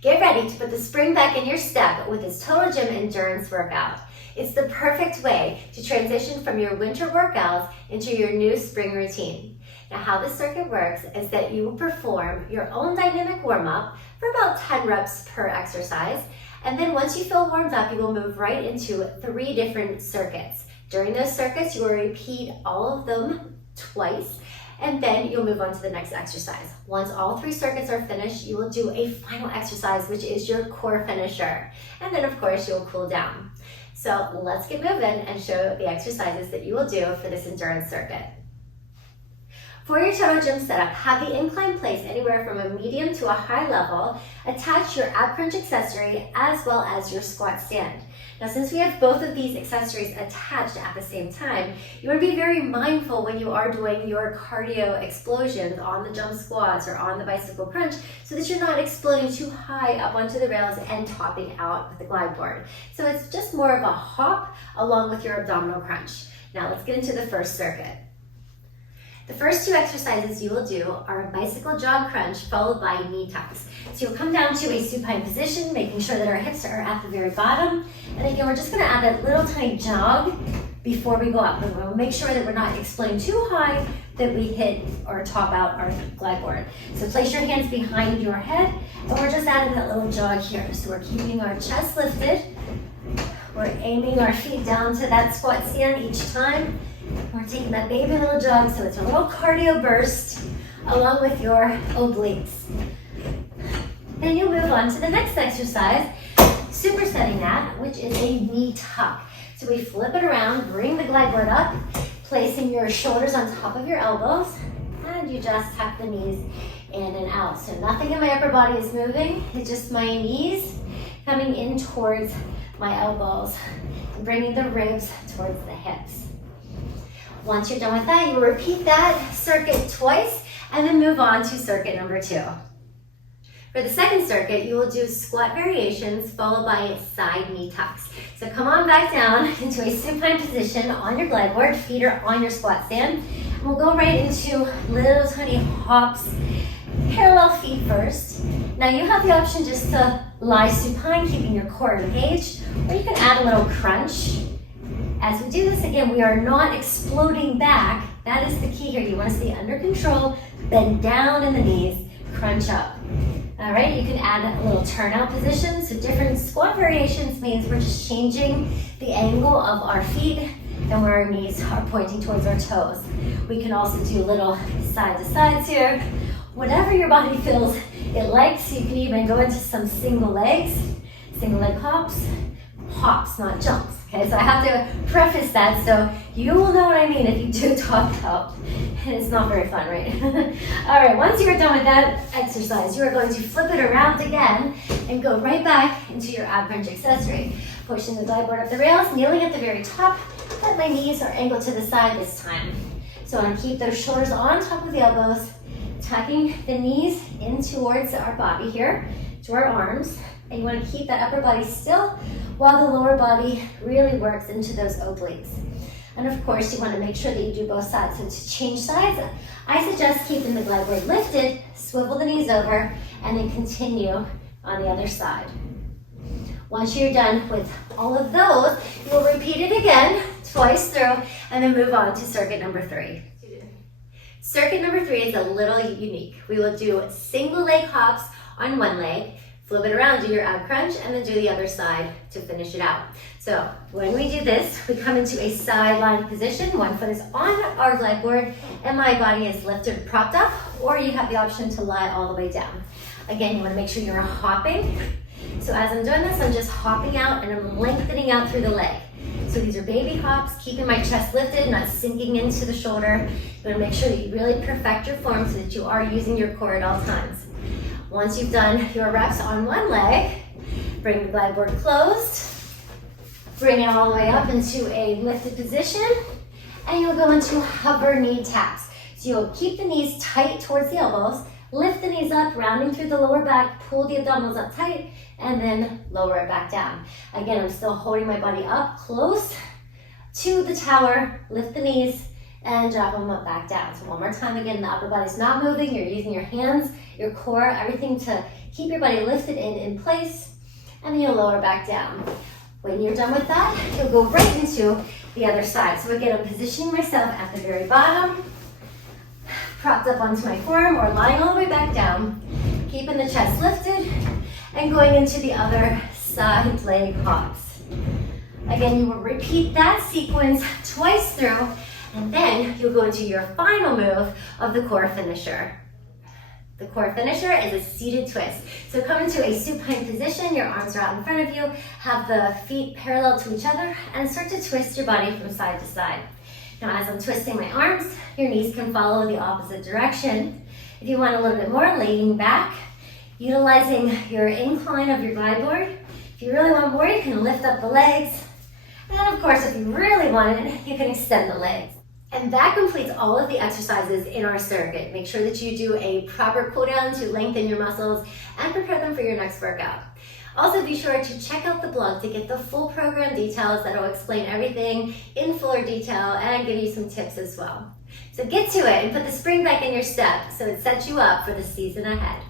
Get ready to put the spring back in your step with this Total Gym endurance workout. It's the perfect way to transition from your winter workouts into your new spring routine. Now, how this circuit works is that you will perform your own dynamic warm-up for about 10 reps per exercise. And then once you feel warmed up, you will move right into 3 different circuits. During those circuits, you will repeat all of them twice, and then you'll move on to the next exercise. Once all 3 circuits are finished, you will do a final exercise, which is your core finisher. And then, of course, you'll cool down. So let's get moving and show the exercises that you will do for this endurance circuit. For your Total Gym setup, have the incline placed anywhere from a medium to a high level. Attach your ab crunch accessory as well as your squat stand. Now, since we have both of these accessories attached at the same time, you want to be very mindful when you are doing your cardio explosions on the jump squats or on the bicycle crunch so that you're not exploding too high up onto the rails and topping out with the glide board. So it's just more of a hop along with your abdominal crunch. Now let's get into the first circuit. The first 2 exercises you will do are a bicycle jog crunch followed by knee tucks. So you'll come down to a supine position, making sure that our hips are at the very bottom. And again, we're just gonna add that little tiny jog before we go up. And we'll make sure that we're not exploding too high that we hit or top out our glide board. So place your hands behind your head, and we're just adding that little jog here. So we're keeping our chest lifted. We're aiming our feet down to that squat stand each time. We're taking that baby little jog, so it's a little cardio burst along with your obliques. Then you'll move on to the next exercise, supersetting that, which is a knee tuck. So we flip it around, bring the glide board up, placing your shoulders on top of your elbows, and you just tuck the knees in and out. So nothing in my upper body is moving, it's just my knees coming in towards my elbows, and bringing the ribs towards the hips. Once you're done with that, you will repeat that circuit twice and then move on to circuit number 2. For the second circuit, you will do squat variations followed by side knee tucks. So come on back down into a supine position on your glide board, feet are on your squat stand. And we'll go right into little tiny hops, parallel feet first. Now you have the option just to lie supine, keeping your core engaged, or you can add a little crunch. As we do this, again, we are not exploding back. That is the key here. You want to stay under control, bend down in the knees, crunch up. All right, you can add a little turnout position. So different squat variations means we're just changing the angle of our feet and where our knees are pointing towards our toes. We can also do little side to sides here. Whatever your body feels it likes, you can even go into some single leg hops, not jumps. Okay, so I have to preface that so you will know what I mean if you do top out. And it's not very fun, right? All right, once you're done with that exercise, you are going to flip it around again and go right back into your ab crunch accessory. Pushing the glide board up the rails, kneeling at the very top, but my knees are angled to the side this time. So I want to keep those shoulders on top of the elbows, tucking the knees in towards our body here, to our arms. And you want to keep that upper body still while the lower body really works into those obliques. And of course, you want to make sure that you do both sides. So to change sides, I suggest keeping the glide board lifted, swivel the knees over, and then continue on the other side. Once you're done with all of those, you will repeat it again, twice through, and then move on to circuit number 3. Circuit number 3 is a little unique. We will do single leg hops on one leg, flip it around, do your ab crunch, and then do the other side to finish it out. So when we do this, we come into a sideline position. One foot is on our glide board, and my body is lifted, propped up, or you have the option to lie all the way down. Again, you want to make sure you're hopping. So as I'm doing this, I'm just hopping out and I'm lengthening out through the leg. So these are baby hops, keeping my chest lifted, not sinking into the shoulder. You want to make sure that you really perfect your form so that you are using your core at all times. Once you've done your reps on one leg, bring the glide board closed, bring it all the way up into a lifted position, and you'll go into hover knee taps. So you'll keep the knees tight towards the elbows, lift the knees up, rounding through the lower back, pull the abdominals up tight, and then lower it back down. Again, I'm still holding my body up close to the tower, lift the knees, and drop them up back down. So one more time, again, the upper body's not moving. You're using your hands, your core, everything to keep your body lifted in place, and then you'll lower back down. When you're done with that, you'll go right into the other side. So again, I'm positioning myself at the very bottom, propped up onto my forearm or lying all the way back down, keeping the chest lifted, and going into the other side leg hops. Again, you will repeat that sequence twice through, and then you'll go into your final move of the core finisher. The core finisher is a seated twist. So come into a supine position, your arms are out in front of you, have the feet parallel to each other, and start to twist your body from side to side. Now, as I'm twisting my arms, your knees can follow the opposite direction. If you want a little bit more, leaning back, utilizing your incline of your glide board. If you really want more, you can lift up the legs. And of course, if you really want it, you can extend the legs. And that completes all of the exercises in our circuit. Make sure that you do a proper cool down to lengthen your muscles and prepare them for your next workout. Also, be sure to check out the blog to get the full program details that will explain everything in fuller detail and give you some tips as well. So get to it and put the spring back in your step so it sets you up for the season ahead.